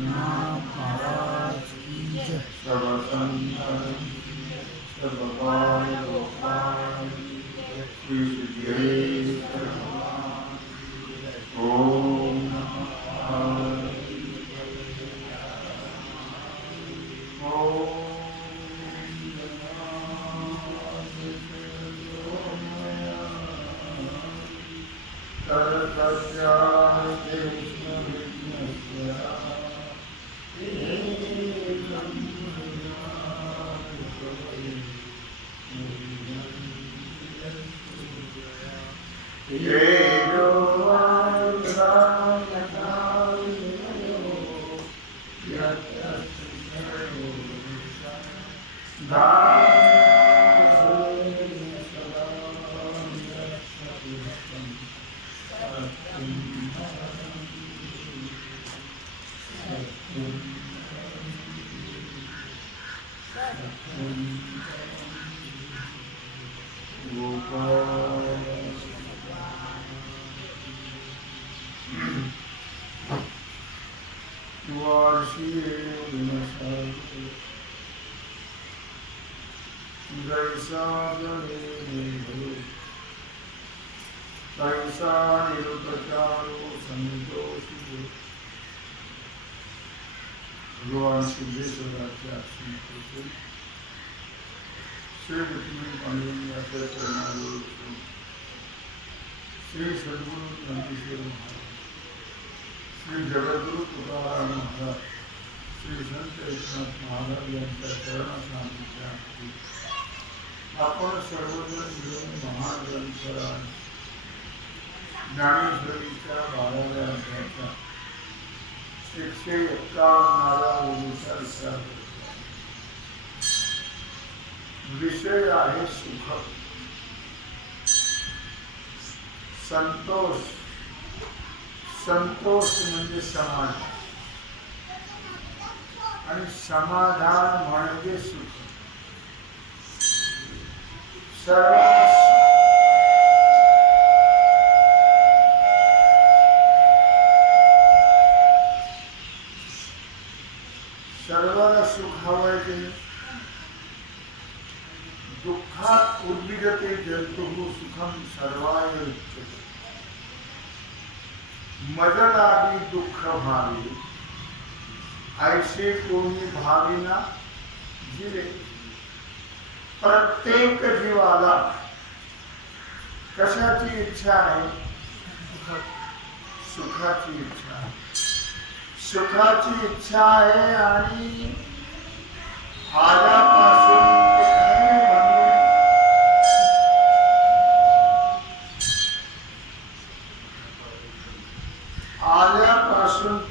महाराज की जय। भगवान सिद्धेश्वराच्या आश्रमातून श्री लक्ष्मी पांडुरंगाच्या चरणावर श्री सद्गुरु नंदीश्वर महाराज, श्री जगद्गुरु तुकाराम महाराज, श्री संत एकनाथ महाराज यांच्या चरणासान्निध्यात आपण सर्वजण मिळून महाग्रंथाला ज्ञानेश्वरीच्या 12व्या अध्यायाचा 151 ओळीचा विचार करतो. विषय आहे सुख, संतोष. संतोष म्हणजे समाधान आणि समाधान म्हणजे सुख. सर्वाला सुख हवंय की दुःखात उद्विग्नते जंतुः सुखम सर्वाय उच्यते. मजलागी दुःख भावी ऐसे कोणी भाविना जीवे. प्रत्येक जीवाला कशाची इच्छा आहे? सुखाची इच्छा आहे. सुखाची इच्छा आहे आणि आल्यापासून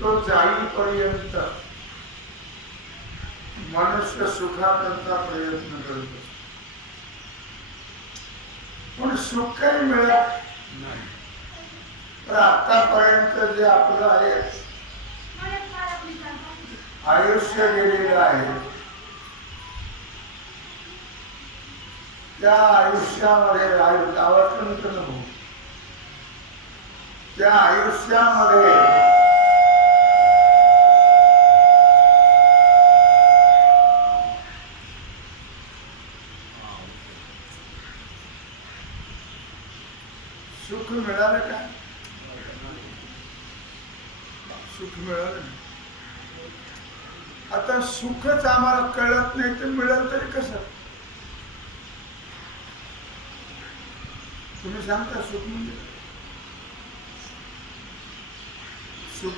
तो जाईपर्यंत मनुष्य सुखाकरता प्रयत्न करत असतो, पण सुख काही मिळत नाही. तर आतापर्यंत जे आपलं आहे आयुष्य गेलेलं आहे, त्या आयुष्यामध्ये आवडतं नको, त्या आयुष्यामध्ये सुख मिळालं का? सुख मिळालं नाही. आता सुखच आम्हाला कळत नाही तर मिळेल तरी कसं? तुम्ही सांगता सुख म्हणजे? सुख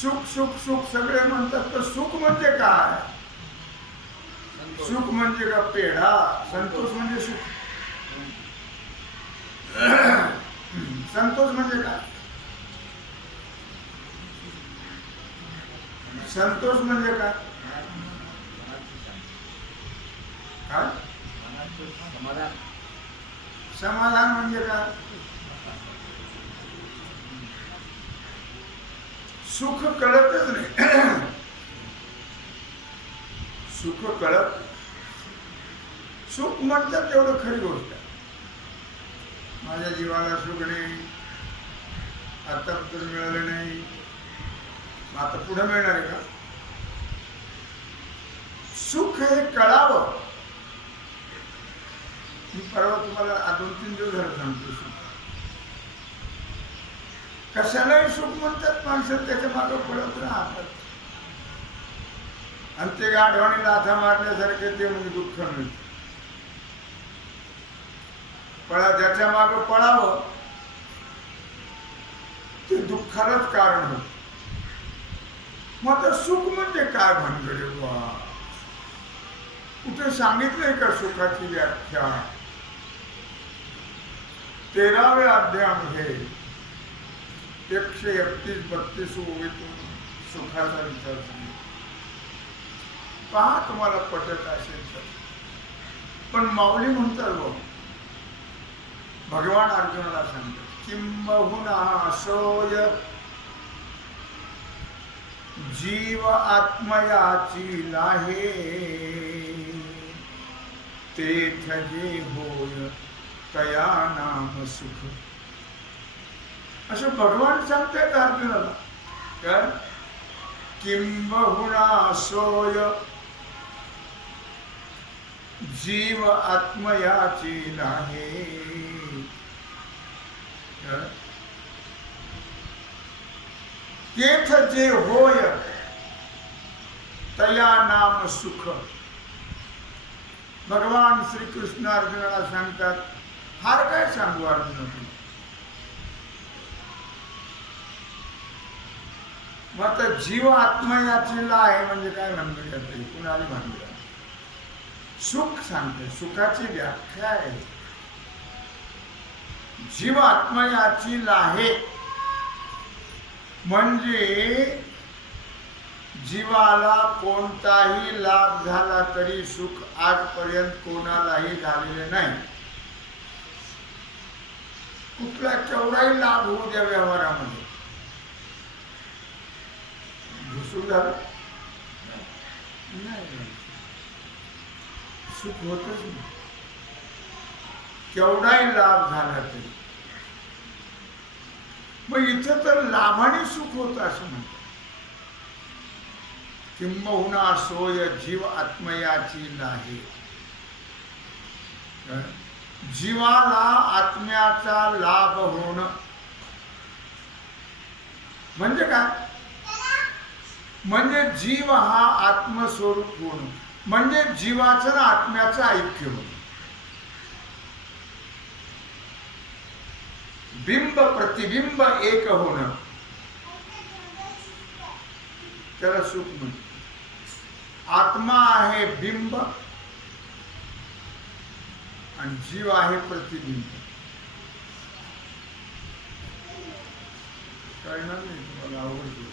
सुख सुख सुख सगळे म्हणतात, तर सुख म्हणजे काय? सुख म्हणजे का पेढा? संतोष म्हणजे सुख? संतोष म्हणजे काय? संतोष म्हणजे काय? काय? समाधान म्हणजे काय? सुख कळतच नाही. सुख कळत, सुख म्हणतात तेवढं खरी गोष्ट. माझ्या जीवाला सुख नाही, आतापर्यंत मिळालं नाही, पुढे मिळणार आहे का? सुख हे कळावं. मी परवा तुम्हाला 2-3 दिवस झालं सांगतो. सुख कशालाही सुख म्हणतात माणसं, त्याच्या मागे पडत राहतात आणि ते गाढवाने लाथा मारल्यासारखे ते म्हणजे दुःख मिळतं. ज्याच्या मागे पळावं ते दुःखालाच कारण होत. मग आता सुख म्हणजे काय भानगडे वा? कुठे सांगितलंय का सुखाची व्याख्या? 13व्या अध्यायामध्ये 131-32 ओळीतून सुखाचा विचार सांगितला. पहा तुम्हाला पटत असेल तर. पण माऊली म्हणतात बघ, भगवान अर्जुनाला सांगतात, किंबहुना सोय जीव आत्मयाची लाहे, तेथ जे होय तया नाम सुख. असं भगवान सांगतात अर्जुनाला. काय? किंबहुना सोय जीव आत्मयाची लाहे, तेथ जे होय तया नाम सुख. भगवान श्रीकृष्ण अर्जुनाला सांगतात, फार काय सांगू अर्जुन तुला. मग आता जीव आत्मयाची लाहे म्हणजे काय म्हणतो? कुणाला म्हणतो? सुख सांगते. सुखाची व्याख्या आहे, जीव आत्मयाची लाहे म्हणजे जीवाला कोणताही लाभ झाला तरी सुख आजपर्यंत कोणालाही झालेले नाही. कुठला केवढाही लाभ होऊ द्या व्यवहारामध्ये, घुसून झालं नाही, सुख होतच नाही. केवढाही लाभ झाला तरी. मग इथं तर लाभाने सुख होत असं म्हणतात. किंबहुना सोय जीव आत्मयाची लाहे. जीवाला आत्म्याचा लाभ होणं म्हणजे काय? म्हणजे जीव हा आत्मस्वरूप होणं, म्हणजे जीवाचं आत्म्याचं ऐक्य होणं. बिंब प्रतिबिंब एक होणं त्याला सुख म्हणतात. आत्मा आहे बिंब आणि जीव आहे प्रतिबिंब. कळणार नाही तुम्हाला? आवडतो.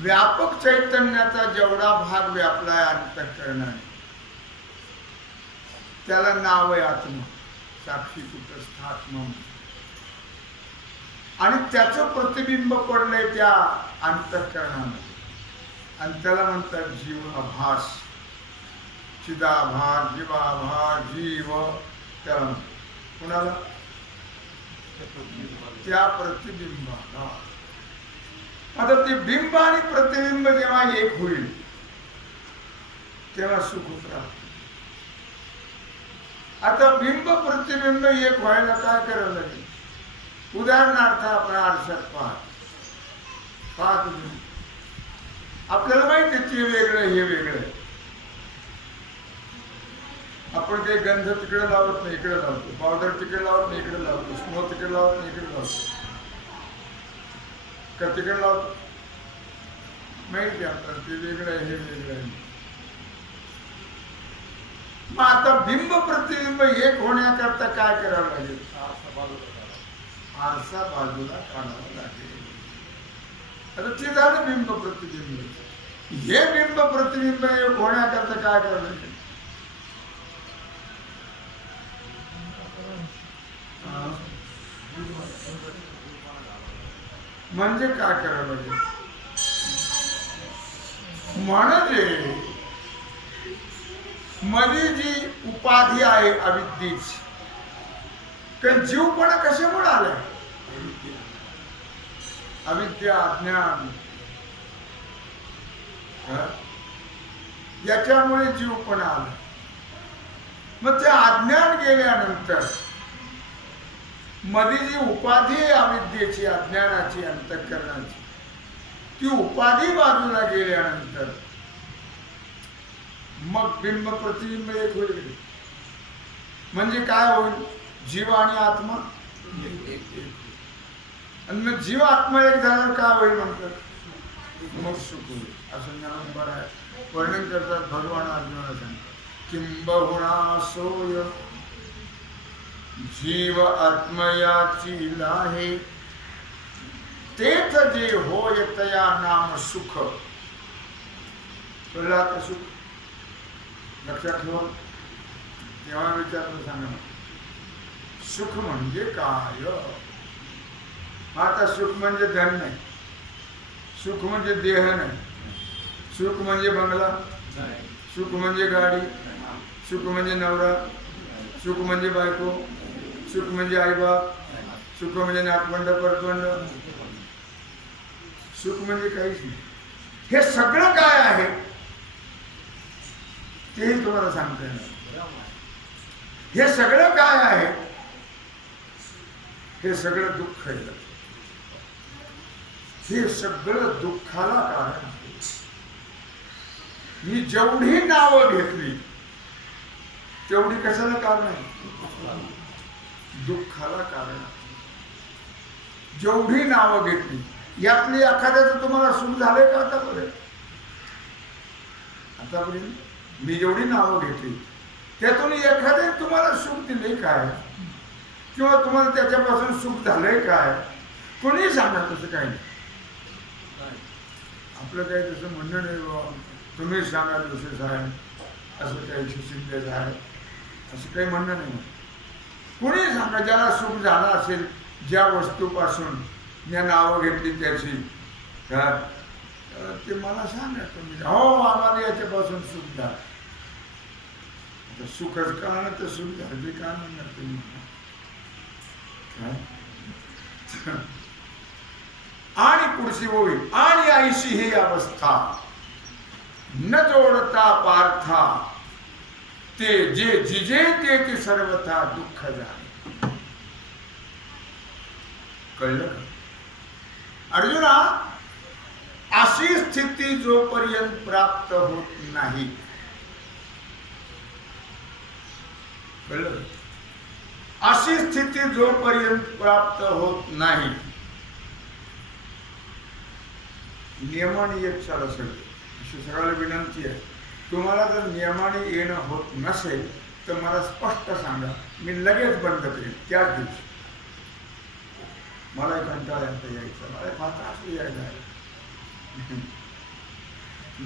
व्यापक चैतन्याचा जेवढा भाग व्यापलाय अंतःकरणाने त्याला नाव आहे आत्मा, साक्षी कुटस्थ आत्मा. आणि त्याचं प्रतिबिंब पडलंय त्या अंतःकरणामध्ये आणि त्याला म्हणतात जीवाभास, चिदाभास, जीवाभास, जीव. त्याला म्हणतात कुणाला? त्या प्रतिबिंबाला. आता ते बिंब आणि प्रतिबिंब जेव्हा एक होईल तेव्हा सुख राहतं. आता बिंब प्रतिबिंब एक व्हायला काय करावं लागेल? उदाहरणार्थ आपण आरशात पाहतो, आपल्याला माहिती आहे ते वेगळं हे वेगळं. आपण काही गंध तिकडे लावत नाही, इकडे लावतो. पावडर तिकडे लावत नाही, इकडे लावतो. स्नो तिकडे लावत नाही, इकडे लावतो. का तिकडे लावतो? माहिती आहे आपल्याला ते वेगळं आहे, हे वेगळं आहे. मग आता बिंब प्रतिबिंब एक होण्याकरता काय करावं लागेल? आरसा बाजूला काढावा लागेल. आता ते झालं बिंब प्रतिबिंब. हे बिंब प्रतिबिंब एक होण्याकरता काय करावं लागेल? म्हणजे काय करावं लागेल? म्हणजे मध्ये जी उपाधी आहे अविद्येची, कारण जीवपणा कशामुळे आलाय? अविद्या अज्ञान याच्यामुळे जीव पण आला. मग ते अज्ञान गेल्यानंतर मध्ये जी उपाधी आहे अविद्येची अज्ञानाची अंतःकरणाची ती उपाधी बाजूला गेल्यानंतर मग बिंब प्रतिबिंब एक होईल. म्हणजे काय होईल? जीव आणि आत्मा आणि मग जीव आत्मा एक झाल्यावर काय होईल म्हणतात? मग सुख होईल. असं ज्ञान बरं आहे. वर्णन करतात भगवान अर्जुनाला सांगतात किंबहुना सोय जीव आत्मयाची लाहे तेथ जे होय तया नाम सुख. कळलं आता सुख? लक्षात ठेवा. तेव्हा विचारलं सांगा सुख म्हणजे काय? आता सुख म्हणजे धन नाही, सुख म्हणजे देह नाही, सुख म्हणजे बंगला, सुख म्हणजे गाडी, सुख म्हणजे नवरा, सुख म्हणजे बायको, सुख म्हणजे आईबाप, सुख म्हणजे नातवंड परतवंड, सुख म्हणजे काहीच नाही. हे सगळं काय आहे तेही तुम्हाला सांगता येणार. हे सगळं काय आहे? हे सगळं दुःख आहे. हे सगळं दुःखाला कारण आहे. मी जेवढी नावं घेतली तेवढी कशाला कारण आहे? दुःखाला कारण आहे. जेवढी नावं घेतली यातली एखाद्याचं तुम्हाला सुख झालंय का आतापर्यंत? आतापर्यंत मी जेवढी नावं घेतली त्यातून एखाद्याने तुम्हाला सुख दिले काय? किंवा तुम्हाला त्याच्यापासून सुख झालंय काय? कोणी सांगा. तसं काही नाही. आपलं काही तसं म्हणणं नाही बाबा तुम्ही सांगा दुसरे साहेब असं काही सुसिद्ध आहे असं काही म्हणणं नाही. कोणी सांगा ज्याला सुख झालं असेल ज्या वस्तूपासून ज्या नावं घेतली त्याची ते मला सांगा तुम्ही. हो आम्हाला याच्यापासून सुख झालं. आता सुखच का ना तर सुख झाले काय म्हणणार तुम्ही? आणि पुढची होईल आणि ऐशी ही अवस्था न जोडता पार्था ते जे जिजे ते सर्वथा दुःख झाले. कळलं का? अर्जुना अशी स्थिती जोपर्यंत प्राप्त होत नाही. कळलं? अशी स्थिती जोपर्यंत प्राप्त होत नाही नियमाने येत चाल असेल अशी सगळ्याला विनंती आहे. तुम्हाला जर नियमाने येणं होत नसेल तर मला स्पष्ट सांगा. मी लगेच बंद करेन त्याच दिवशी. मला कंटाळा यायचा मला फार असं यायला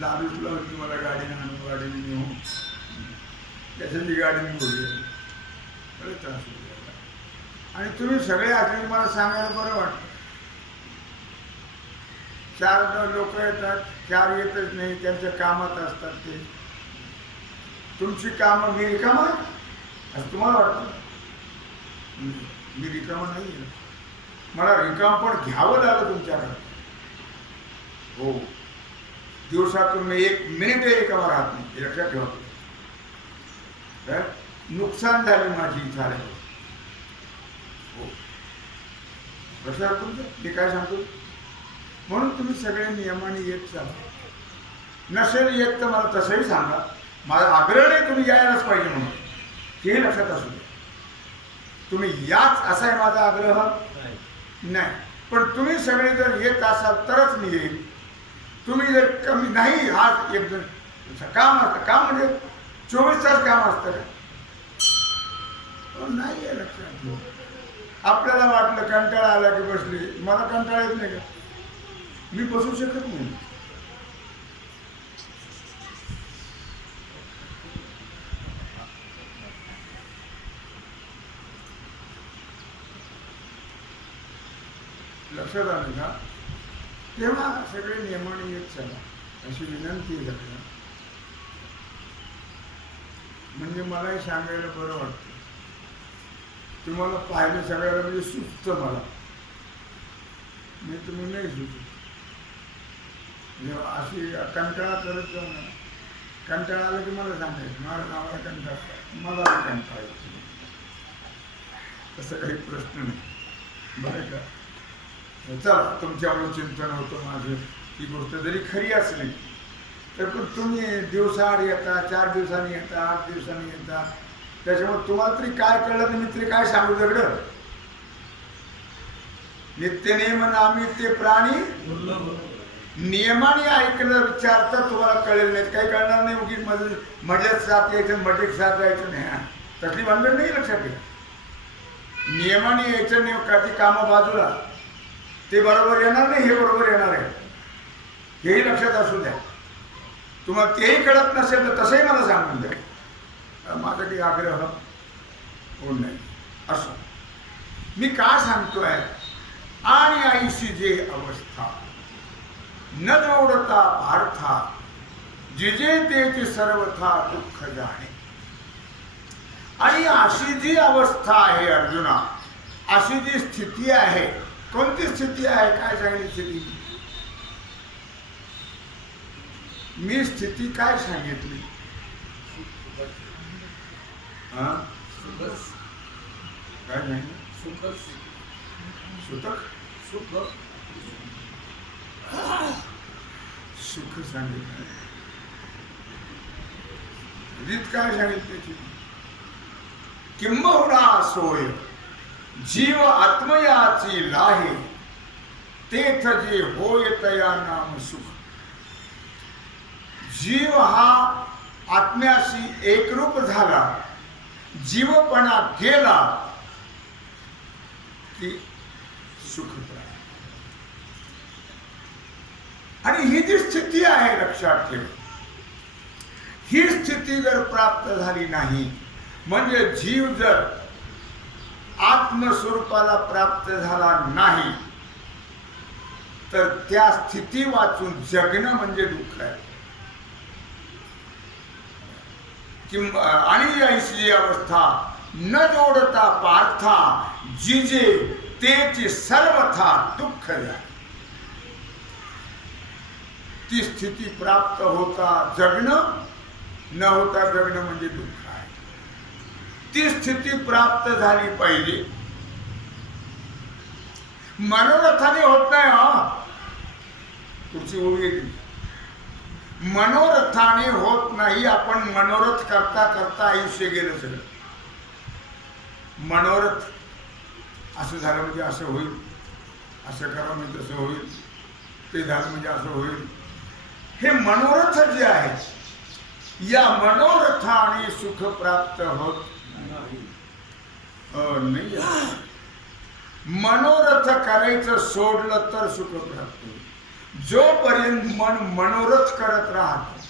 लालूच लावून तुम्हाला गाडीने आणून गाडीने नेऊन त्याच्याची गाडीने बोलली त्रास होईल. आणि तुम्ही सगळे असले मला सांगायला बरं वाटतं. 4 लोक येतात 4 येतच नाही त्यांच्या कामात असतात. ते तुमची कामं मी रिकामा असं तुम्हाला वाटतं? मी रिकामा नाही आहे. मला रिकाम पण घ्यावं लागलं तुमच्याकडे. हो दिवसातून मी 1 मिनिटही रिकामा राहत नाही. हे लक्षात ठेवा. नुकसान झाली माझी झाले. हो लक्षात तुमचं मी काय सांगतो. म्हणून तुम्ही सगळे नियमाने येत चाला. नसेल येत तर मला तसंही सांगा. माझा आग्रह नाही तुम्ही यायलाच पाहिजे म्हणून. हे लक्षात असू दे. तुम्ही याच असा आहे माझा आग्रह नाही. पण तुम्ही सगळे जर येत असाल तरच मी येईल. तुम्ही जर कमी नाही आज एक काम असतं. काम म्हणजे 24 तास काम असतं का? नाही आहे. लक्षात ठेवा. आपल्याला वाटलं कंटाळा आला की बसली. मला कंटाळा येत नाही का? मी बसू शकत नाही. लक्षात आलं का? तेव्हा सगळे नियमाने येत चला अशी विनंती आहे. म्हणजे मलाही सांगायला बरं वाटतं. तुम्हाला पाहिलं सगळ्याला म्हणजे सुचतं मला. मी तुम्ही नाही सुचू जेव्हा अशी कंटाळा करत जाऊ ना, कंटाळा आला की मला सांगायचं माझ्या नावाला कंटाळा, मला कंटाळा येतो. तसं काही प्रश्न नाही बरं का. चला तुमच्यावर चिंतन होतं माझं, ही गोष्ट जरी खरी असली तर पण तुम्ही दिवसाआड येता, 4 दिवसांनी येता, 8 दिवसांनी येता, त्याच्यामुळे तुम्हाला तरी काय कळलं नाही, मी तरी काय सांगू दगड. नित्यनेम नामी ते प्राणी नियमाने ऐकलं विचारता तुम्हाला कळेल नाही, काही कळणार नाही. उगीच मजेत साथ यायचं, मजेत साथ जायचं नाही. तसली भानगड नाही लक्षात घ्या. नियमाने यायचं नाही का, ती कामं बाजूला, ते बरोबर येणार नाही, हे बरोबर येणार आहे, हेही लक्षात असू द्या. तुम्हाला तेही कळत नसेल तर तसंही मला सांगून द्या, माझा काही आग्रह होऊन नाही. असं मी का सांगतोय, आणि आईशी जे अवस्था न जोडता पार्था, जिजे तेचे सर्वथा दुःख जाणे. आणि अशी जी अवस्था आहे अर्जुना, अशी जी स्थिती आहे, कोणती स्थिती आहे, काय सांगितली स्थिती, मी स्थिती काय सांगितली, काय सांगितलं, सुतक सुख सांगितलं. रीत काय सांगितली त्याची, किंबहुना सोय जीव आत्मयाची लाहे, तेथ जे होय तया नाम सुख. जीव हा आत्म्याशी एकरूप झाला, जीवपणा गेला की सुख प्राप्त. आणि ही जी स्थिती आहे लक्षात ठेव, ही स्थिती जर प्राप्त झाली नाही, म्हणजे जीव जर आत्मस्वरूपाला प्राप्त झाला नाही, तर त्या स्थिती वाचून जगणं म्हणजे दुःख आहे. आणि ऐशी अवस्था न जोडता पार्था, जिजे तेची सर्वथा दुःख झाले. ती स्थिती प्राप्त होता जगणं, न होता जगणं म्हणजे दुःख आहे. ती स्थिती प्राप्त झाली पाहिजे. मनोरथाने होत नाही. तुमची ओळी येते, मनोरथाने होत नाही. आपण मनोरथ करता करता आयुष्य गेलं सगळं. मनोरथ असं झालं म्हणजे असं होईल, असं करा म्हणजे तसं होईल, ते झालं म्हणजे असं होईल. हे मनोरथ जे आहे, या मनोरथाने सुख प्राप्त होत नाही. मनोरथ करायचं सोडलं तर सुख प्राप्त होईल. जोपर्यंत मन मनोरथ करत राहत,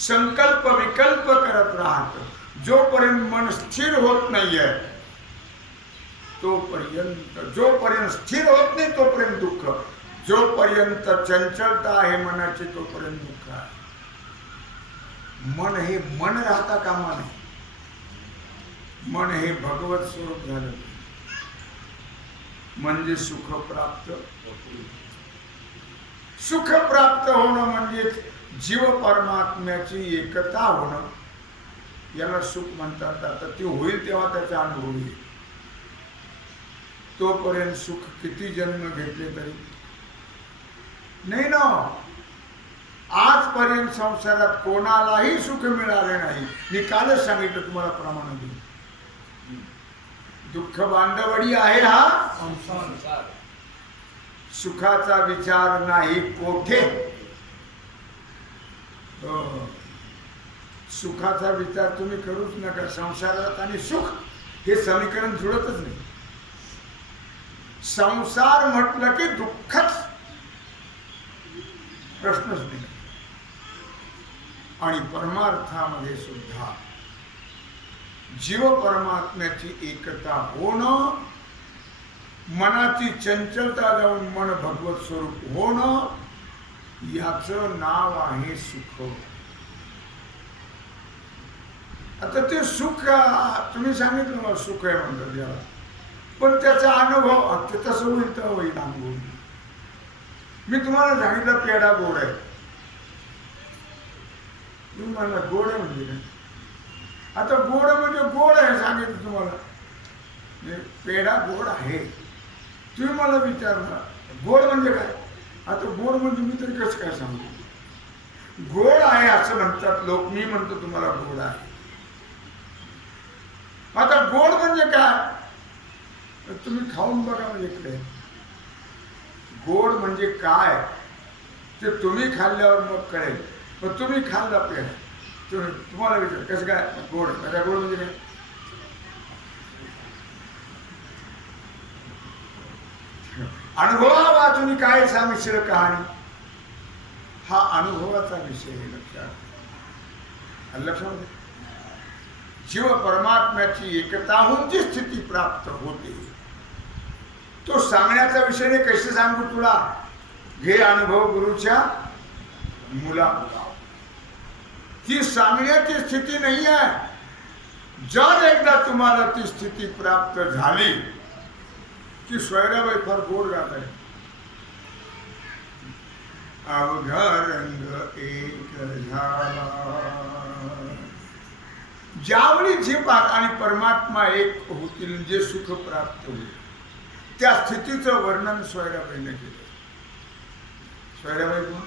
संकल्प विकल्प करत राहत, जोपर्यंत मन स्थिर होत नाहीये, तोपर्यंत, जोपर्यंत स्थिर होत नाही तोपर्यंत दुःख, जोपर्यंत चंचलता आहे मनाची तोपर्यंत दुःख आहे. मन हे मन राहता कामा नये. मन हे भगवत स्वरूप झालं म्हणजे सुख प्राप्त. सुख प्राप्त होणं म्हणजे जीव परमात्म्याची एकता होणं, याला सुख म्हणतात. आता ती होईल तेव्हा त्याचा अनुभव येईल. तोपर्यंत सुख किती जन्म घेतले तरी नाही ना. आजपर्यंत संसारात कोणालाही सुख मिळाले नाही. मी कालच सांगितलं तुम्हाला प्रमाण देऊन. दुःख बांधवडी आहे हा संसार. सुखाचा विचार नाही कोठे. सुखाचा विचार तुम्ही करूच नका. संसारात आणि सुख हे समीकरण जुळतच नाही. संसार म्हटलं की दुःखच, प्रश्नच नाही. आणि परमार्थामध्ये सुद्धा जीव परमात्म्याची एकता होणं, मनाची चंचलता जाऊन मन भगवत स्वरूप होणं, याचं नाव आहे सुख. आता ते सुख तुम्ही सांगितलं मला सुख आहे म्हणतात याला, पण त्याचा अनुभव तसं होईल तर होईल. अनुभव मी तुम्हाला सांगितलं पेढा गोड आहे, तुम्ही मला गोड आहे म्हणजे काय? आता गोड म्हणजे गोड आहे सांगितलं तुम्हाला, पेढा गोड आहे. तुम्ही मला विचारला गोड म्हणजे काय? आता गोड म्हणजे मी तरी कसं काय सांगतो? गोड आहे असं म्हणतात लोक, मी म्हणतो तुम्हाला गोड आहे. आता गोड म्हणजे काय? तुम्ही खाऊन बघा. म्हणजे इकडे गोड म्हणजे काय ते तुम्ही खाल्ल्यावर मग कळेल. पण तुम्ही खाल्ला पेढा, तुम्हाला विचार कसं काय गोड? आता गोड म्हणजे काय? अनुभवा वाचून काय सांगशील कहाणी, हा अनुभवाचा विषय आहे. लक्षात जीव परमात्म्याची एकता होऊन जी स्थिती प्राप्त होते तो सांगण्याचा विषय नाही. कसे सांगू तुला? घे अनुभव गुरुच्या मुला. ही सांगण्याची स्थिती नाही आहे. जर एकदा तुम्हाला ती स्थिती प्राप्त झाली की सोयराबाई फार गोड गात आहे. अवघा रंग एक झाला, ज्यावेळी जीव आणि परमात्मा एक होतील, जे सुख प्राप्त होईल त्या स्थितीचं वर्णन सोयराबाईने केलं. सोयराबाई कोण?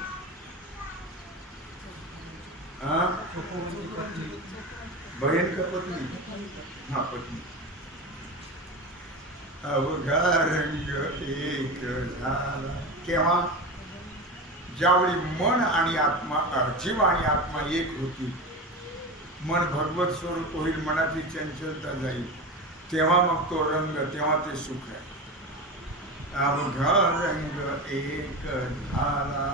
बहीण का पत्नी? हा, पत्नी. अवघा रंग एक झाला केव्हा? ज्यावेळी मन आणि आत्मा, जीव आणि आत्मा एक होतील, मन भगवत स्वरूप होईल, मनाची चंचलता जाईल, तेव्हा मग तो रंग, तेव्हा ते सुख आहे. अवघा रंग एक झाला,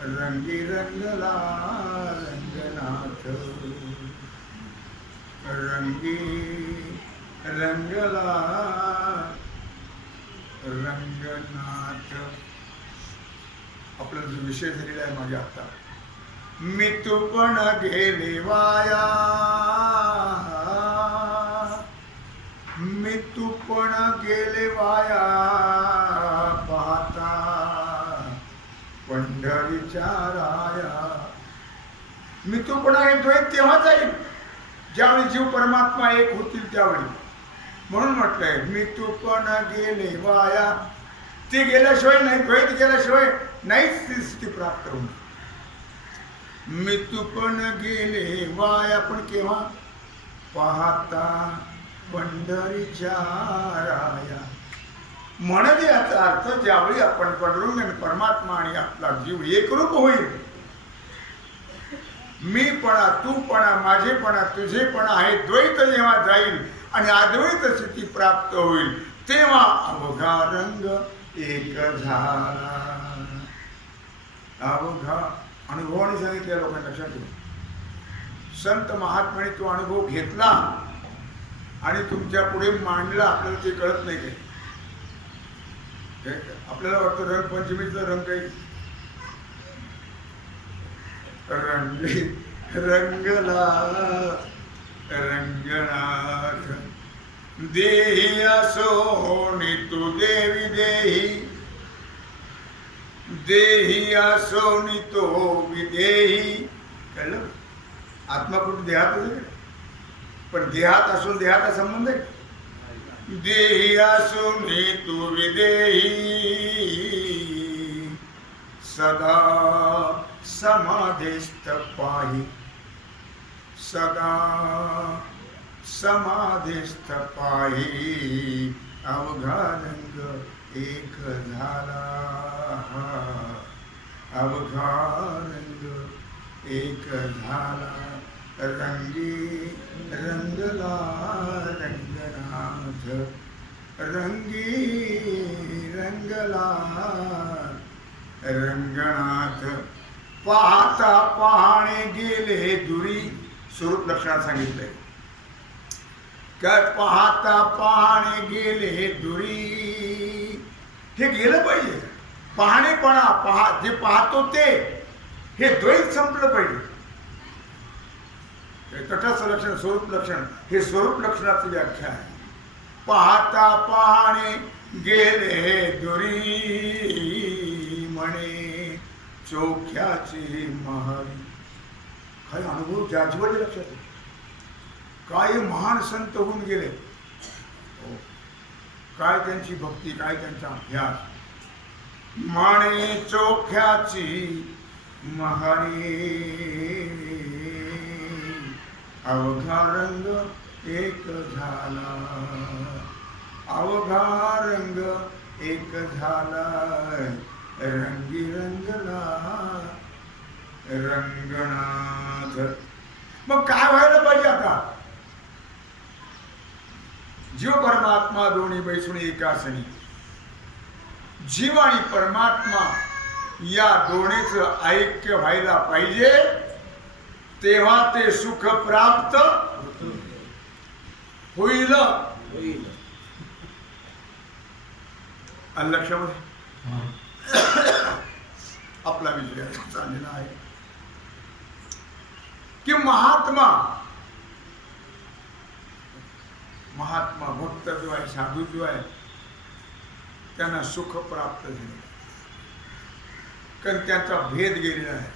रंगी रंगला रंगनाथ, रंगी रंगला रंगनाथ. आपला जो विषय झालेला आहे माझ्या आता, मी तू पण गेले वाया, मी तू पण गेले वाया, पाहता पंढरीच्या राया. मी तू पण येतोय तेव्हा जाईल ज्यावेळी जीव परमात्मा एक होतील त्यावेळी. म्हणून म्हटलंय मी तू पण गेले वाया. ते गेल्याशिवाय नाही, द्वैत गेल्याशिवाय नाहीच ती स्थिती प्राप्त होईल. मी तू पण गेले वाया, पण केव्हा? पाहता पंढरीच्या राया. म्हणजे याचा अर्थ ज्यावेळी आपण पंढरून परमात्मा आणि आपला जीव एकरूप होईल, मीपणा, तूपणा, माझेपणा, तुझेपणा आहे द्वैत जेव्हा जाईल आणि अद्वैत स्थिती प्राप्त होईल, तेव्हा अवघा रंग एक झाला. अवघा अनुभवाने सांगितल्या लोकांना लक्षात ठेवा. संत महात्म्याने तो अनुभव घेतला आणि तुमच्या पुढे मांडला. आपल्याला ते कळत नाही काही. आपल्याला वाटतं रंगपंचमीचा रंग काही रंगी रंगला रंगनाथ, देही असो नितू देवी देही, देही असो नितो विदेही. कळलं? आत्मा कुठे देहात आहे, पण देहात असून देहाचा संबंध आहे. देही असो नितो विदेही, सदा समाधिस्थ पाही, सदा समाधिस्थ पाही. अवघा रंग एक झाला, अवघा रंग एक झाला, रंगी रंगला रंगनाथ, रंगी रंगला रंगनाथ. पाहता पाहणे गेले दुरी. स्वरूप लक्षणात सांगितलंय काय? पाहता पाहणे गेले दुरी. हे गेलं पाहिजे. पाहणेपणा, जे पाहतो ते, हे द्वैत संपलं पाहिजे. तटस्थ लक्षण, स्वरूप लक्षण, हे स्वरूप लक्षणाची व्याख्या आहे. पाहता पाहणे गेले दुरी, चोख्याची महारी. काही अनुभव जाजवले लक्षात येतो. काय महान संत होऊन गेले, काय त्यांची भक्ती, काय त्यांचा अभ्यास. माणे चोख्याची महारी, अवघा रंग एक झाला, अवघा रंग एक झाला, रंगी रंगला रंगनाथ. मग काय व्हायला पाहिजे आता? जीव परमात्मा दोन्ही बैसून एकासनी. जीव आणि परमात्मा या दोन्हीचं ऐक्य व्हायला पाहिजे, तेव्हा ते सुख प्राप्त होईल. लक्षामध्ये आपला विचार चाललेला आहे की महात्मा भक्त जो आहे, साधू जो आहे, त्यांना सुख प्राप्त झाले, कारण त्यांचा भेद गेलेला आहे,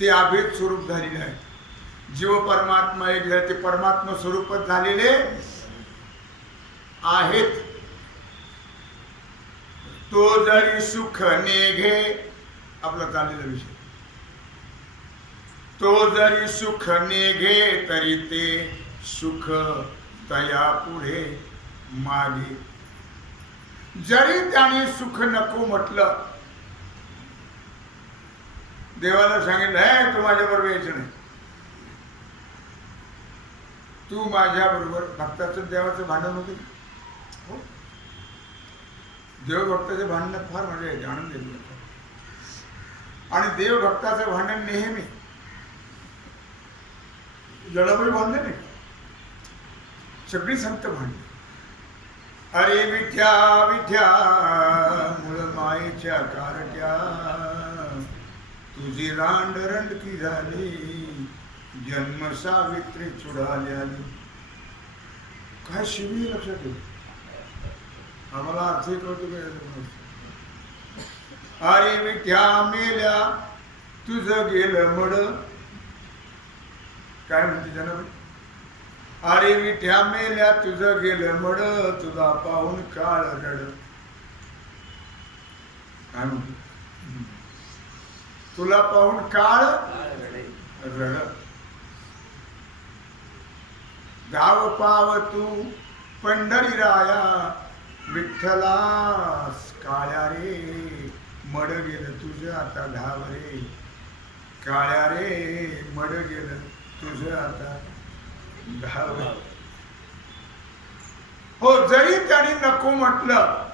ते अभेद स्वरूप झालेले आहे. जीव परमात्मा एक झाले, ते परमात्मा स्वरूपच झालेले आहेत. तो जरी सुख नेघे, आपला चाललेला विषय, तो जरी सुख नेघे तरी ते सुख तया पुढे मागे. जरी त्याने सुख नको म्हटलं, देवाला सांगितलं हे तू माझ्या बरोबर यायचं नाही, तू माझ्या बरोबर. भक्ताचं देवाचं भांडण होते, हो, देवभक्ताच्या भांडणात फार मजा येते, आनंद येतो. आणि देवभक्ताचं भांडण नेहमी जडाबाई भांडण नाही, सगळी संत भांडण. अरे विठ्या विठ्या मूळ मायेच्या कारट्या, तुझी रांड रंडकी झाली, जन्म सावित्री चुडाली आली. काय शिवी लक्षात येईल, आम्हाला अर्थ कळतो काय. अरे विठ्या मेल्या तुझं गेलं मड, काय म्हणते जनाबाई? अरे विठ्या मेल्या तुझं गेलं मड, तुझा पाहून काळ रड. काय म्हणते? तुला पाहून काळ रड. गाव पाव तू पंढरी राया, विठ्ठलास काळ्या रे मड गेलं तुझं आता धाव रे, काळ्या रे मड गेलं तुझं आता धाव. हो, जरी त्याने नको म्हटलं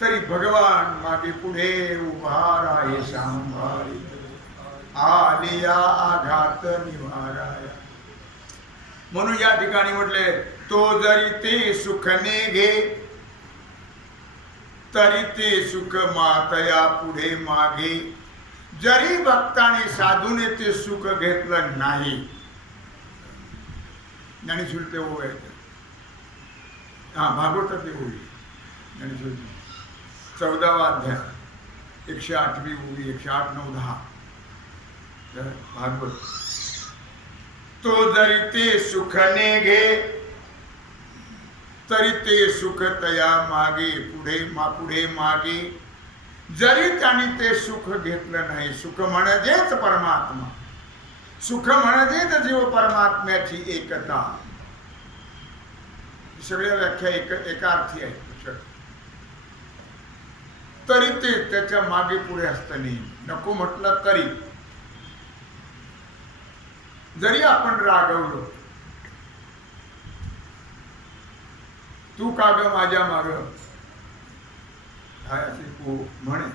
तरी भगवान मागे पुढे उभा राहे सांभाळी, आलिया आघात निवाराया. म्हणून या ठिकाणी म्हटले, तो जरी ते सुख नेघे तरी ते सुख मातया पुढे मागे. जरी भक्ताने साधूने ते सुख घेतलं नाही, ज्ञानेश्वर ते ओळ, हा भागवतात ते ओळी, ज्ञानेश्वर 14वा अध्याय 108वी ओळी, 108, 9, 10 भागवत. तो जरी ते सुख नेघे तरी ते सुख तया मागे पुढे मागे. जरी त्याने ते सुख घेतलं नाही, सुख म्हणजेच परमात्मा, सुख म्हणजेच जीव परमात्म्याची एकता. सगळ्या व्याख्या एका अर्थी आहेत. तरी ते त्याच्या मागे पुढे असतं नाही, नको म्हटलं तरी. जरी आपण रागवलो, तू का ग माझ्या माग, काय असे म्हणे,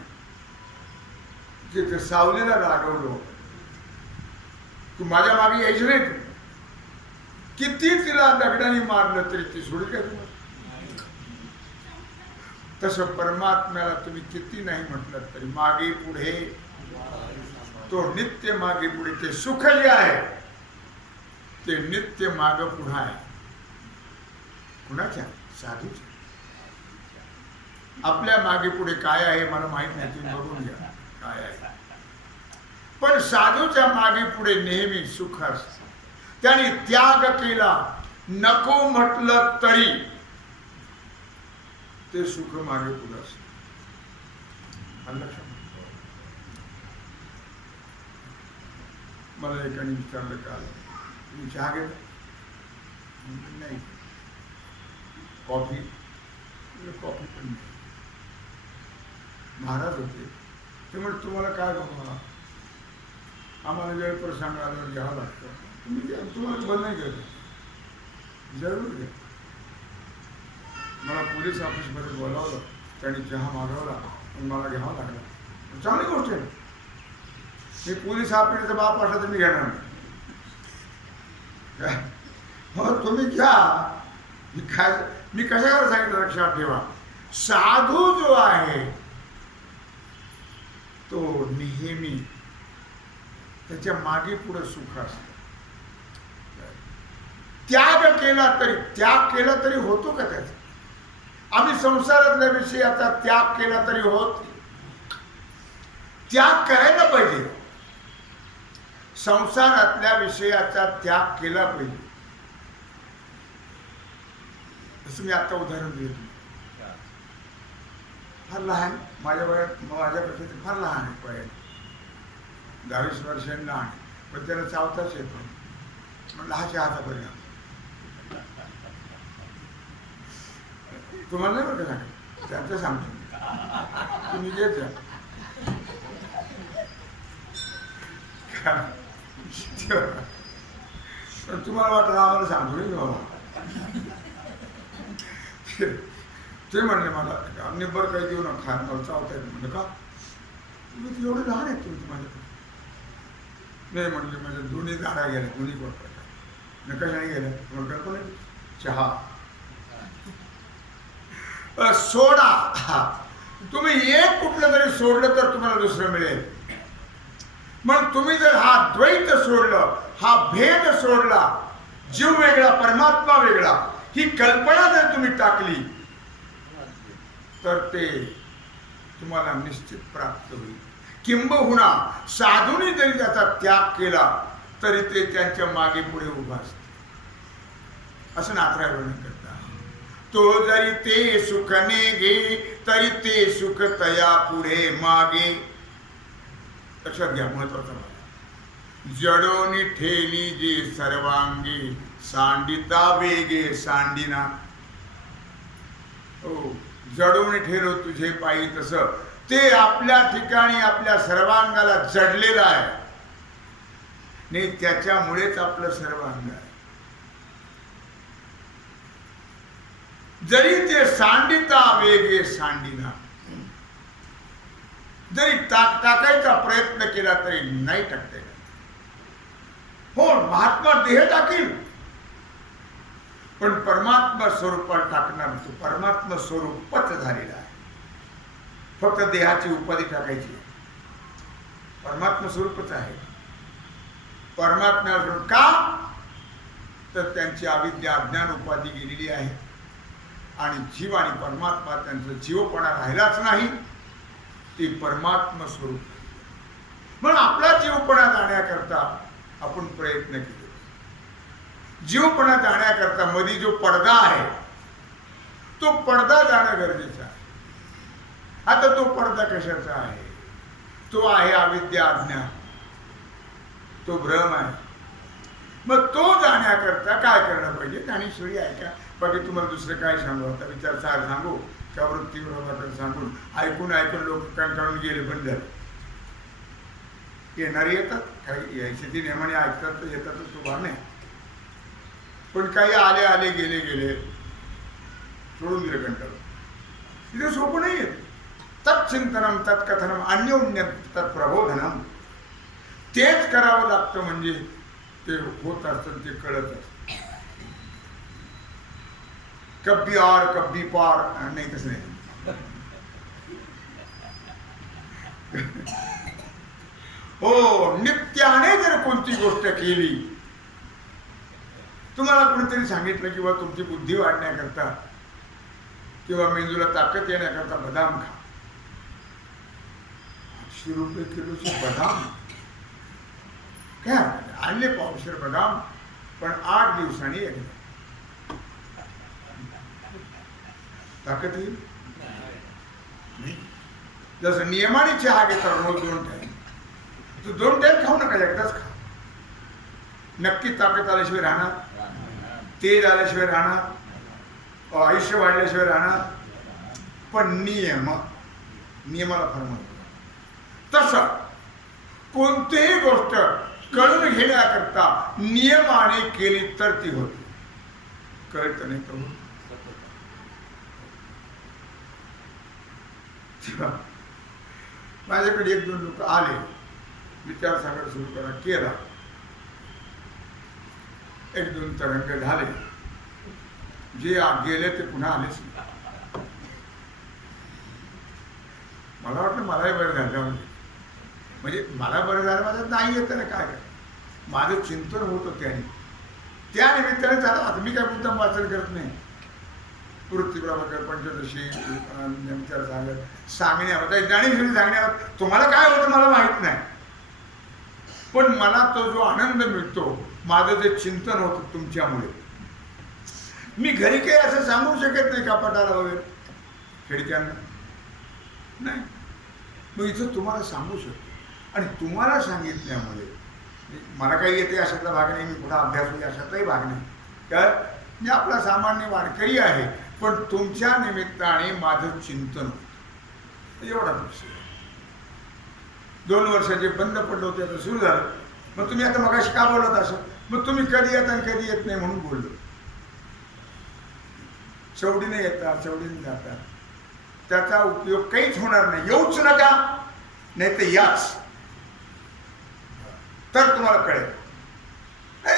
जे सावलीला रागवलो, तू माझ्या मागे यायचं नाही, किती तिला दगडाने मारलं तरी ती सोडू काय तुम्हाला. तसं परमात्म्याला तुम्ही किती नाही म्हटलं तरी मागे पुढे, तो नित्य मागे पुढे. ते सुख जे आहे ते नित्य माग पुढे आहे. कुणाच्या? साधूच्या. आपल्या मागे पुढे काय आहे मला माहित नाही, तुम्ही बघून घ्या काय आहे. पण साधूच्या मागे पुढे नेहमी सुख असतं. त्याने त्याग केला, नको म्हटलं तरी ते सुख मागे पुढे असतं. मला एकाने विचारलं काल, तुम्ही चहा घेता? नाही. कॉफी? कॉफी पण नाही. महाराज होते ते म्हणजे तुम्हाला काय बाबा, आम्हाला वेळ प्रसंग आल्यावर घ्यावं लागतं, तुम्हाला बंद नाही केलं, जरूर घ्या. मला पोलीस ऑफिसमध्ये बोलावलं, त्यांनी चहा मागवला पण मला घ्यावा लागला. चांगली गोष्ट आहे. मी पोलीस ऑफिसरचा बाप वाटला तर मी घेणार नाही. हो तुम्ही घ्या. मी कशावर सांगितलं लक्षात ठेवा, साधू जो आहे तो नेहमी त्याच्या मागे पुढे सुख असतं. त्याग केला तरी होतो का त्याचा? आम्ही संसारातल्या विषयाचा त्याग केला तरी होत? त्याग करायला पाहिजे. संसारातल्या विषयाचा त्याग केला पाहिजे. जसं मी आता उदाहरण दिलं, फार लहान, माझ्यापेक्षा ते फार लहान आहे, पाहिजे 22 वर्षांनी लहान, पण त्याला चावताच येतो. म्हणलं हा चहाचा परिणाम. तुम्हाला नाही बरं सांग, त्यांचं सांगतो, तुम्ही घेत जा. पण तुम्हाला वाटलं आम्हाला सांगतो नाही बाबा. ते म्हणले मला निब्बर काही देऊ नका, खायला मला चावता येत. म्हणलं का? तुम्ही एवढे लहान आहेत तुम्ही माझ्याकडे? नाही म्हणले, माझ्या दोन्ही गाड्या गेल्या, दोन्ही कोण कशाने गेल्या? तुम्हाला कल्पना नाही. चहा सोडा. तुम्ही एक कुठलं तरी सोडलं तर तुम्हाला दुसरं मिळेल. मग तुम्ही जर हा द्वैत सोडलं, हा भेद सोडला, जीव वेगळा परमात्मा वेगळा, ही कल्पना जर तुम्ही टाकली तर ते तुम्हाला निश्चित प्राप्त होईल. किंबहुना साधूने जरी त्याचा त्याग केला तरी ते त्यांच्या मागे पुढे उभा असते. असं नाथराय वर्णन करतात. तो जरी ते सुख नेगे तरी ते सुख तया पुढे मागे. लक्षात घ्या, महत्वाचा भाग. जडोनी ठेली जे सर्वांगी, सांडिता वेगे सांडिना. हो, जडोनी ठेलो तुझे पायी तसं ते आपल्या ठिकाणी आपल्या सर्वांगाला जडलेलं आहे. नाही, त्याच्यामुळेच आपलं सर्वांग आहे. जरी ते सांडिता वेगे सांडिना, जरी टाकायचा प्रयत्न केला तरी नाही टाकता येणार. हो, महात्मा देह टाकील, पण परमात्मा स्वरूपात टाकणार. तो परमात्मा स्वरूपच झालेला आहे. फक्त देहाची उपाधी टाकायची. परमात्मा स्वरूपच आहे. परमात्मा का? तर त्यांची अविद्या अज्ञान उपाधी गेलेली आहे आणि जीव आणि परमात्मा त्यांचा जीवपणा राहिलाच नाही. ते परमात्मा स्वरूप. म्हणून आपला जीवपणा जाण्याकरता आपण प्रयत्न केले. जीवपणा जाण्याकरता मध्ये जो पडदा आहे तो पडदा जाणं गरजेचं आहे. आता तो पडदा कशाचा आहे? तो आहे अविद्या अज्ञान, तो भ्रम आहे. मग तो जाण्याकरता काय करणं पाहिजे? ज्ञानेश्वरी ऐका. बाकी तुम्हाला दुसरं काय सांगू? आता विचार सार सांगू त्या वृत्तीवर सांगून ऐकून लोक कंटाळून गेले, बंद झाले. येणारे येतात, काही यायचे ती नेमाने ऐकतात तर येतातच, तो भार नाही. पण काही आले गेले सोडून दिले कंटाळून. तिथे सोपं नाही येत. तत्चिंतनम तत्कथनम अन्योन्य तत्प्रबोधनम. तेच करावं लागतं, म्हणजे ते होत असतं, ते कळत असतं. कब्बी और कब्बी पार नाही, तसं नाही. हो, नित्याने जर कोणती गोष्ट केली, तुम्हाला कोणीतरी सांगितलं किंवा तुमची बुद्धी वाढण्याकरता किंवा मेंदूला ताकद येण्याकरता बदाम खा. 800 रुपये किलोचे बदाम काय आणले पावशेर बदाम, पण 8 दिवसांनी एकदा. ताकद येईल नाही. जसं नियमाने चहा घेता रोज 2 टाइम, तू 2 टाइम खाऊ नका, एकदाच खा. नक्की ताकद आल्याशिवाय राहणार, तेज आल्याशिवाय राहणार, आयुष्य वाढल्याशिवाय राहणार. पण नियमाला फार महत्व. तसं कोणतीही गोष्ट कळून घेण्याकरता नियमाने केली तर ती होते, कळत नाही तर होत. माझ्याकडे 1-2 लोक आले, विचारसागर सुरू करा केला, 1-2 तरंग झाले, जे गेले ते पुन्हा आलेच नाही. मला वाटलं मलाही बरं झालं, म्हणजे मला बरं झालं, माझं नाही येतं ना, काय माझं चिंतन होत होते. त्या निमित्ताने झालं. आता मी काय मुद्दाम वाचन करत नाही. वृत्तीप्रभाकर, पंचदशी, विचार सांगण्यावर, जाणीव सांगण्यावर तुम्हाला काय होतं मला माहित नाही, पण मला तो जो आनंद मिळतो, माझं जे चिंतन होतं तुमच्यामुळे, मी घरी काही असं सांगू शकत नाही कपाटाला वगैरे, खिडक्यांना नाही. मग इथं तुम्हाला सांगू शकतो, आणि तुम्हाला सांगितल्यामुळे मला काही येते अशातला भाग नाही, मी पुन्हा अभ्यास होईल अशातलाही भाग नाही. काय मी आपला सामान्य वारकरी आहे, पण तुमच्या निमित्ताने माझं चिंतन होतं, एवढा विषय. 2 वर्षाचे बंद पडलं होते, आता सुरू झालं. मग तुम्ही आता मगाशी का बोलत असं, मग तुम्ही कधी येता आणि कधी येत नाही म्हणून बोललो. शेवटीने येतात, शेवटीने जातात, त्याचा उपयोग काहीच होणार नाही. येऊच नका, नाही तर याच, तर तुम्हाला कळेल.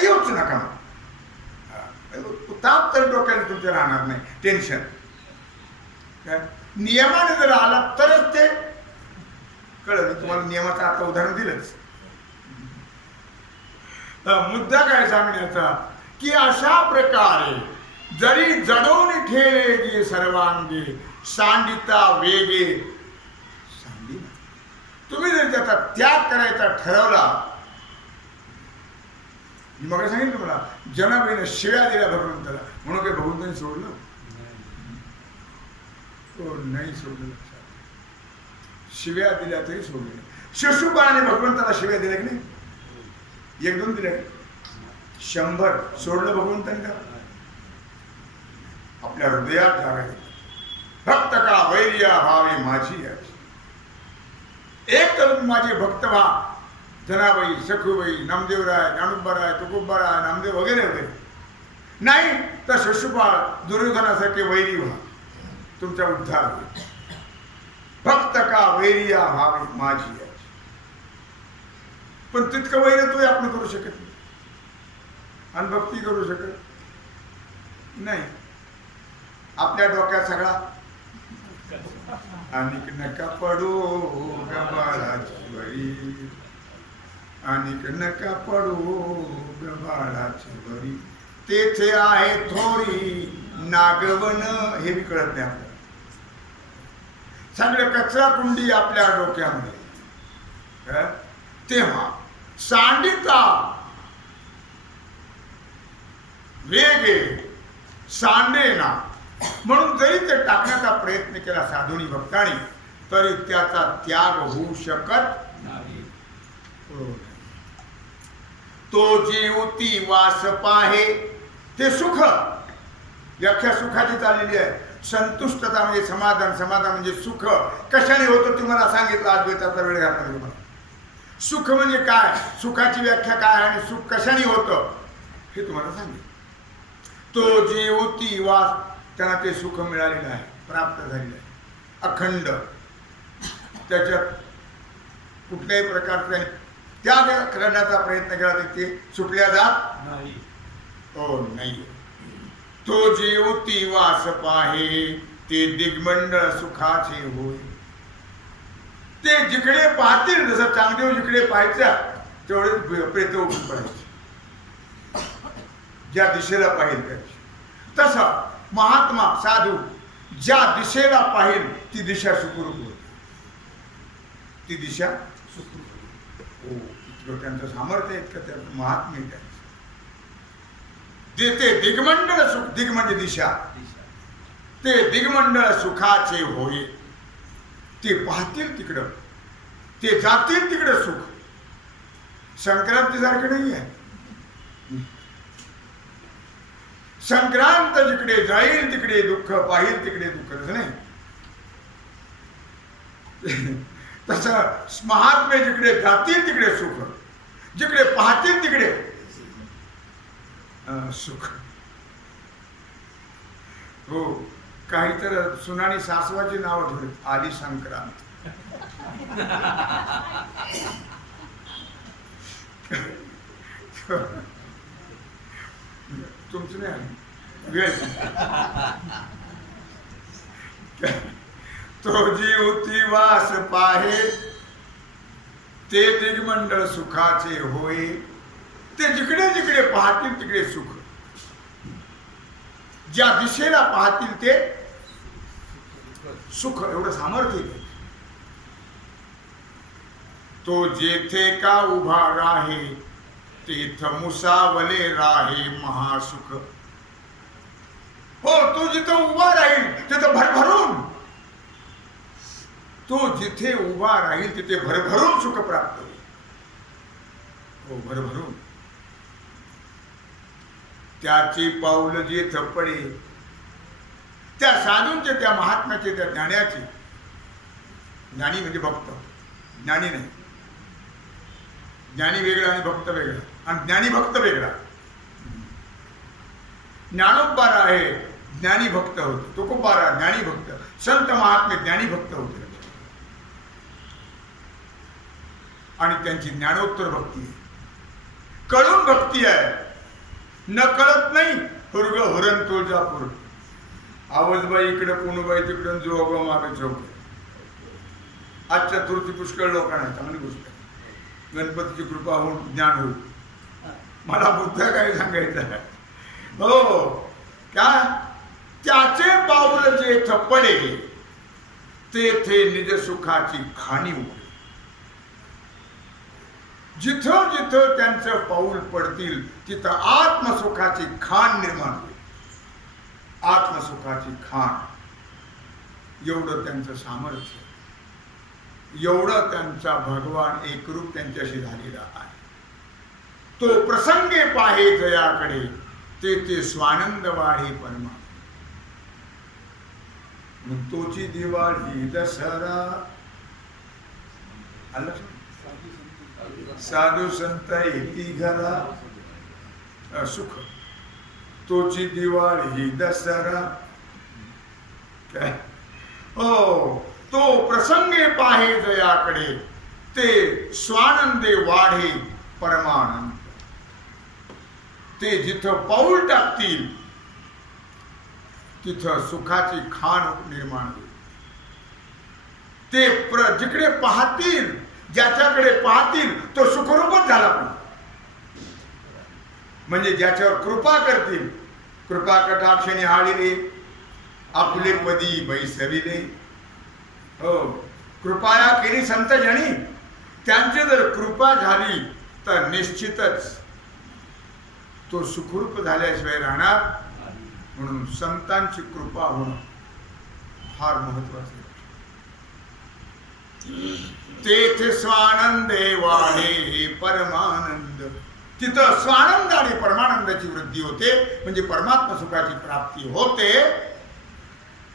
येऊच नका, ताप तर डोक्याला तुमच्या राहणार नाही, टेन्शन. नियमाने जर आला तरच ते कळलं. तुम्हाला नियमाचं आता उदाहरण दिलंच. मुद्दा काय सांगण्याचा, की अशा प्रकारे जरी जडवून ठेले गे सर्वांगे, सांडिता वेगे सांडी. तुम्ही जर त्याचा त्याग करायचा ठरवला, मग सांगितलं मला, जनाबाईने शिव्या दिल्या भगवंताला, म्हणून काही भगवंताने सोडलं नाही, सोडलं. शिव्या दिल्या तरी सोडले. शिशुपाळाने भगवंताला शिव्या दिल्या की नाही, 1-2 दिल्या, 100 सोडलं भगवंताने त्याला. आपल्या हृदयात जागा दिली. भक्त का वैर्या भावे माझी याची, एक करून माझे भक्त व्हा. जनाबाई, सखूबाई, नामदेवराय, ज्ञानोबाराय, तुकोबाराय, नामदेव वगैरे वगैरे. नाही तर शिशुपाळ, दुर्योधनासारखे वैरी व्हा, तुमचा उद्धार होईल. भक्त का वैर्या भावे माझी याची. पण तितकं वैर तू आपण करू शकत नाही, आणि भक्ती करू शकत नाही. आपल्या डोक्यात सगळा अनिक नका पडू गबाळाची वरी, अनिक नका पडू गबाळाची वरी, तेथे आहे थोडी नागवन. हे बी कळत नाही आपल्याला. सगळे कचरा कुंडी आपल्या डोक्यामध्ये. तेव्हा सांडिता वेगे सांडेना, म्हणून जरी ते टाकण्याचा प्रयत्न केला साधुनी भक्तानी, तरी त्याचा त्याग होऊ शकत नाही. तो जीवती वास पाहे, ते सुख, व्याख्या सुखाची चाललेली आहे. संतुष्टता म्हणजे समाधान, समाधान म्हणजे सुख. कशाने होतं तुम्हाला सांगितलं, अद्वैताचा वेळ घातला तुम्हाला. सुख म्हणजे काय, सुखाची व्याख्या काय, आणि सुख कशाने होतं हे तुम्हाला सांगितलं. तो जीवती वास, त्यांना ते सुख मिळालेलं आहे, प्राप्त झालेलं आहे, अखंड. त्याच्यात कुठल्याही प्रकारचा त्याग करण्याचा प्रयत्न केला तर ते सुटल्या जात नाही. हो नाही. तो जीवती वास पाहे, ते दिग्मंडळ सुखाचे होय. ते जिकडे पाहतील, जसं चांगदेव जिकडे पाहायचं तेवढे प्रेत उठून पडायचे, ज्या दिशेला पाहिजे त्याची. तसं महात्मा साधू ज्या दिशेला पाहिल ती दिशा सुखरूप होते, ती दिशा सुखरूप. हो, इतकं त्यांचं सामर्थ्य, इतकं त्यांचं महात्म्य त्यांचं. ते दिग्मंडळ सुख, दिग म्हणजे दिशा, ते दिग्मंडळ सुखाचे होय. ते पाहतील तिकडं, ते जातील तिकडं सुख. संक्रांतीसारखं नाही आहे. संक्रांत जिकडे जाईल तिकडे दुःख, पाहिल तिकडे दुःख, तसं नाही. तसं महात्मे जिकडे जातील तिकडे सुख, जिकडे पाहतील तिकडे सुख. हो, काही तर सुनानी सासवाची नाव ठेवली, आली संक्रांत. तुमचं नाही आली वेळ. तो जीवती वास पाहे, ते दिग्मंडळ सुखाचे होय. ते जिकडे जिकडे पाहतील तिकडे सुख, ज्या दिशेला पाहतील ते सुख. एवढं सामर्थ्य. तो जेथे का उभा राहे, तेथ मुसावले राहे महासुख. हो, तो जिथं उभा राहील तिथं भरभरून, तो जिथे उभा राहील तिथे भरभरून सुख प्राप्त होईल. हो, भरभरून. त्याची पाऊल जे थपडे, त्या साधूंचे, त्या महात्म्याचे, त्या ज्ञानाचे. ज्ञानी म्हणजे भक्त, ज्ञानी नाही. ज्ञानी वेगळा आणि भक्त वेगळा, आणि ज्ञानी भक्त वेगळा. ज्ञानोबारा आहे, ज्ञानी भक्त होते. तुकोबारा ज्ञानी भक्त, संत महात्मे ज्ञानी भक्त होते. आणि त्यांची ज्ञानोत्तर भक्ती आहे, कळून भक्ती आहे, न कळत नाही. हुरग हुरण तुळजापूर, आवाजबाई इकडं, पुणबाई तिकडं, जोग मागे चौक. आज चतुर्थी पुष्कळ लोकांना, चांगली गोष्ट आहे. गणपतीची कृपा होऊन ज्ञान होईल. मला बुद्ध काय सांगायचं आहे. हो, काय त्याचे पाऊल जे थपडे, तेथे निज सुखाची खाणी उघडे. जिथं जिथं त्यांचं पाऊल पडतील तिथं आत्मसुखाची खाण निर्माण होईल. आत्मसुखाची खाण. एवढं त्यांचं सामर्थ्य, एवढं त्यांचा भगवान एकरूप त्यांच्याशी झालेला आहे. तो प्रसंगे पाहे जयाकडे, ते स्वानंद वाढे परमा. मग तोची दिवाळी दसरा आला, साधू संत येती घरा सुख. तोची दिवाळी दसरा काय. हो, तो प्रसंगे पाहे जयाकडे, ते स्वानंदे वाढे परमानंद. ते जिथं पाऊल टाकतील तिथं सुखाची खाण निर्माण होईल. ते जिकडे पाहतील, ज्याच्याकडे पाहतील तो सुखरूपच झाला. म्हणजे ज्याच्यावर कृपा करतील, कृपा कटाक्ष निहाळिले, आपले पदी बैसविले. हो, कृपया केली संत जणी, त्यांची जर कृपा झाली तर निश्चितच तो सुखरूप झाल्याशिवाय राहणार. म्हणून संतांची कृपा होणं फार महत्वाचं. तेथे स्वानंदे वाढे परमानंद. तिथं स्वानंद आणि परमानंदाची वृद्धी होते, म्हणजे परमात्मा सुखाची प्राप्ती होते.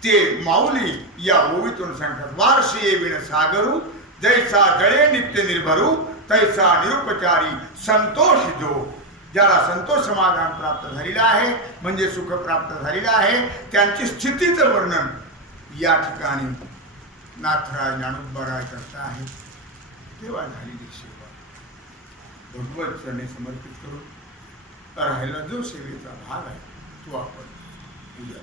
ते माऊली या ओवीतून सांगतात. वार्षिये विण सागरू, जैसा जळे नित्य निर्भरू, तैसा निरुपचारी संतोष जो. ज्याला संतोष समाधान प्राप्त झालेला आहे, म्हणजे सुख प्राप्त झालेलं आहे, त्यांची स्थितीचं वर्णन या ठिकाणी नाथराज ज्ञानोबराय करता आहे. तेव्हा झालेली सेवा भगवत चरणी समर्पित करून राहिला जो सेवेचा भाग आहे तो आपण पूजा.